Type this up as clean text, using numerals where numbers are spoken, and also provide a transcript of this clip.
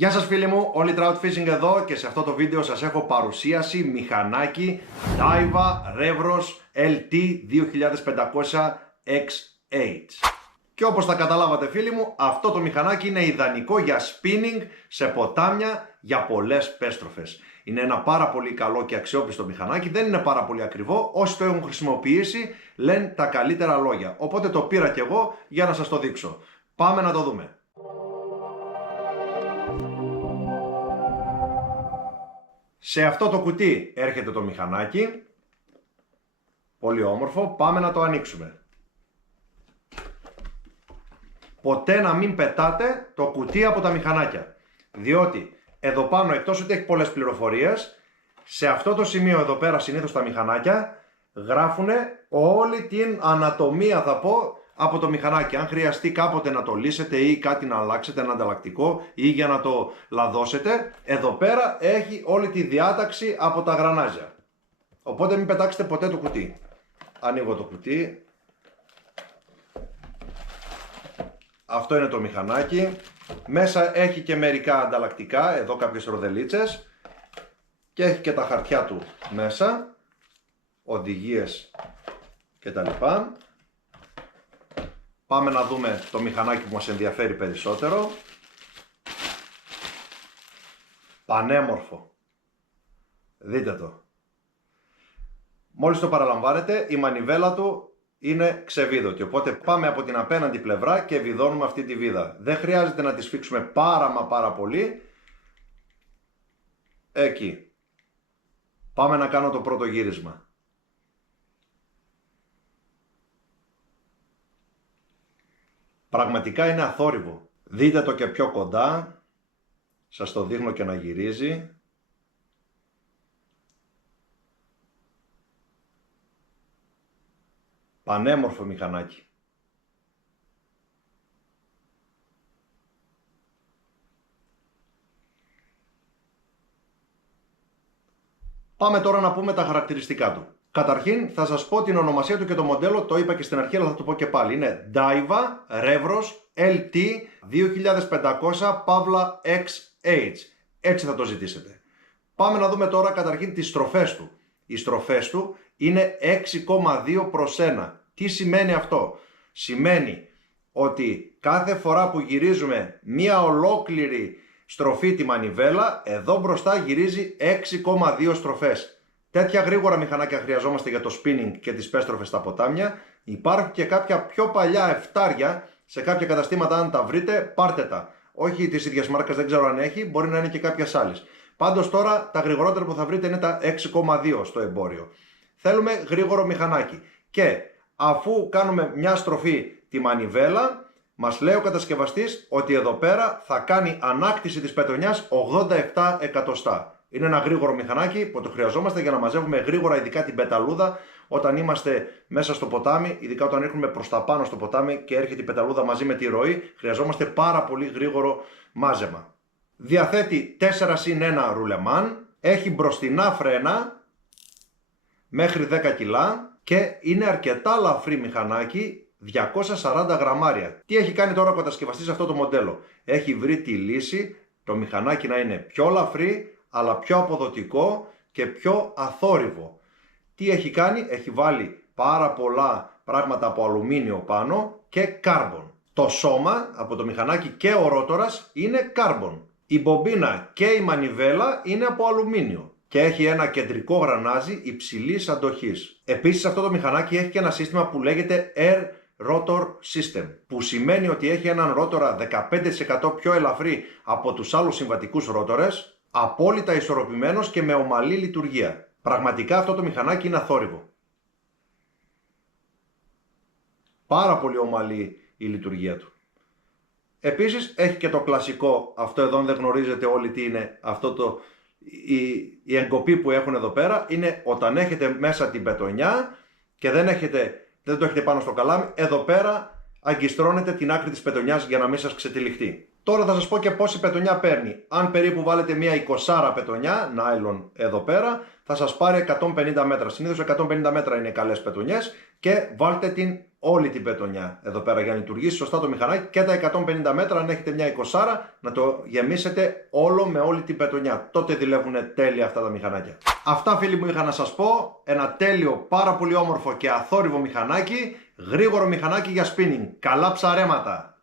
Γεια σας φίλοι μου, Όλοι Trout Fishing εδώ και σε αυτό το βίντεο σας έχω παρουσίαση μηχανάκι Daiwa Revros LT 2500 XH. Και όπως τα καταλάβατε φίλοι μου, αυτό το μηχανάκι είναι ιδανικό για spinning σε ποτάμια για πολλές πέστροφες. Είναι ένα πάρα πολύ καλό και αξιόπιστο μηχανάκι, δεν είναι πάρα πολύ ακριβό, όσοι το έχουν χρησιμοποιήσει λένε τα καλύτερα λόγια. Οπότε το πήρα και εγώ για να σας το δείξω. Πάμε να το δούμε. Σε αυτό το κουτί έρχεται το μηχανάκι, πολύ όμορφο, πάμε να το ανοίξουμε. Ποτέ να μην πετάτε το κουτί από τα μηχανάκια, διότι εδώ πάνω εκτός ότι έχει πολλές πληροφορίες, σε αυτό το σημείο εδώ πέρα συνήθως τα μηχανάκια γράφουν όλη την ανατομία θα πω από το μηχανάκι. Αν χρειαστεί κάποτε να το λύσετε ή κάτι να αλλάξετε, ένα ανταλλακτικό ή για να το λαδώσετε, εδώ πέρα έχει όλη τη διάταξη από τα γρανάζια. Οπότε μην πετάξετε ποτέ το κουτί. Ανοίγω το κουτί. Αυτό είναι το μηχανάκι. Μέσα έχει και μερικά ανταλλακτικά, εδώ κάποιες ροδελίτσες. Και έχει και τα χαρτιά του μέσα, οδηγίες κτλ. Πάμε να δούμε το μηχανάκι που μας ενδιαφέρει περισσότερο. Πανέμορφο. Δείτε το. Μόλις το παραλαμβάνετε, η μανιβέλα του είναι ξεβίδωτη. Οπότε πάμε από την απέναντι πλευρά και βιδώνουμε αυτή τη βίδα. Δεν χρειάζεται να τη σφίξουμε πάρα πολύ. Εκεί. Πάμε να κάνω το πρώτο γύρισμα. Πραγματικά είναι αθόρυβο. Δείτε το και πιο κοντά. Σας το δείχνω και να γυρίζει. Πανέμορφο μηχανάκι. Πάμε τώρα να πούμε τα χαρακτηριστικά του. Καταρχήν θα σας πω την ονομασία του και το μοντέλο, το είπα και στην αρχή αλλά θα το πω και πάλι. Είναι Daiwa Revros LT 2500 Pavla XH. Έτσι θα το ζητήσετε. Πάμε να δούμε τώρα καταρχήν τις στροφές του. Οι στροφές του είναι 6,2 προς 1. Τι σημαίνει αυτό? Σημαίνει ότι κάθε φορά που γυρίζουμε μία ολόκληρη στροφή τη μανιβέλα, εδώ μπροστά γυρίζει 6,2 στροφές. Τέτοια γρήγορα μηχανάκια χρειαζόμαστε για το spinning και τις πέστροφες στα ποτάμια. Υπάρχουν και κάποια πιο παλιά εφτάρια σε κάποια καταστήματα, αν τα βρείτε, πάρτε τα. Όχι της ίδιας μάρκας, δεν ξέρω αν έχει, μπορεί να είναι και κάποιας άλλης. Πάντως τώρα τα γρηγορότερα που θα βρείτε είναι τα 6,2 στο εμπόριο. Θέλουμε γρήγορο μηχανάκι. Και αφού κάνουμε μια στροφή τη μανιβέλα, μας λέει ο κατασκευαστής ότι εδώ πέρα θα κάνει ανάκτηση της πετονιάς 87 εκατοστά. Είναι ένα γρήγορο μηχανάκι που το χρειαζόμαστε για να μαζεύουμε γρήγορα, ειδικά την πεταλούδα, όταν είμαστε μέσα στο ποτάμι, ειδικά όταν έρχομαι προς τα πάνω στο ποτάμι και έρχεται η πεταλούδα μαζί με τη ροή, χρειαζόμαστε πάρα πολύ γρήγορο μάζεμα. Διαθέτει 4+1 ρουλεμάν, έχει μπροστινά φρένα μέχρι 10 κιλά και είναι αρκετά λαφρύ μηχανάκι, 240 γραμμάρια. Τι έχει κάνει τώρα ο κατασκευαστής αυτό το μοντέλο? Έχει βρει τη λύση το μηχανάκι να είναι πιο λαφρύ, αλλά πιο αποδοτικό και πιο αθόρυβο. Τι έχει κάνει? Έχει βάλει πάρα πολλά πράγματα από αλουμίνιο πάνω και κάρμπον. Το σώμα από το μηχανάκι και ο ρότορας είναι κάρμπον. Η μπομπίνα και η μανιβέλα είναι από αλουμίνιο. Και έχει ένα κεντρικό γρανάζι υψηλής αντοχής. Επίσης αυτό το μηχανάκι έχει και ένα σύστημα που λέγεται Air Rotor System, που σημαίνει ότι έχει έναν ρότορα 15% πιο ελαφρύ από τους άλλους συμβατικούς ρότορες, απόλυτα ισορροπημένος και με ομαλή λειτουργία. Πραγματικά αυτό το μηχανάκι είναι αθόρυβο. Πάρα πολύ ομαλή η λειτουργία του. Επίσης έχει και το κλασικό, αυτό εδώ δεν γνωρίζετε όλοι τι είναι, αυτό η εγκοπή που έχουν εδώ πέρα είναι όταν έχετε μέσα την πετονιά και δεν το έχετε πάνω στο καλάμι, εδώ πέρα αγκιστρώνετε την άκρη της πετονιάς για να μην σας ξετυλιχτεί. Τώρα θα σας πω και πόση πετονιά παίρνει. Αν περίπου βάλετε μια 20 πετονιά, νάιλον εδώ πέρα, θα σας πάρει 150 μέτρα. Συνήθως 150 μέτρα είναι καλές πετονιές και βάλτε την όλη την πετονιά εδώ πέρα για να λειτουργήσει σωστά το μηχανάκι και τα 150 μέτρα, αν έχετε μια 20, να το γεμίσετε όλο με όλη την πετονιά. Τότε δουλεύουν τέλεια αυτά τα μηχανάκια. Αυτά, φίλοι μου, είχα να σας πω. Ένα τέλειο, πάρα πολύ όμορφο και αθόρυβο μηχανάκι. Γρήγορο μηχανάκι για spinning. Καλά ψαρέματα!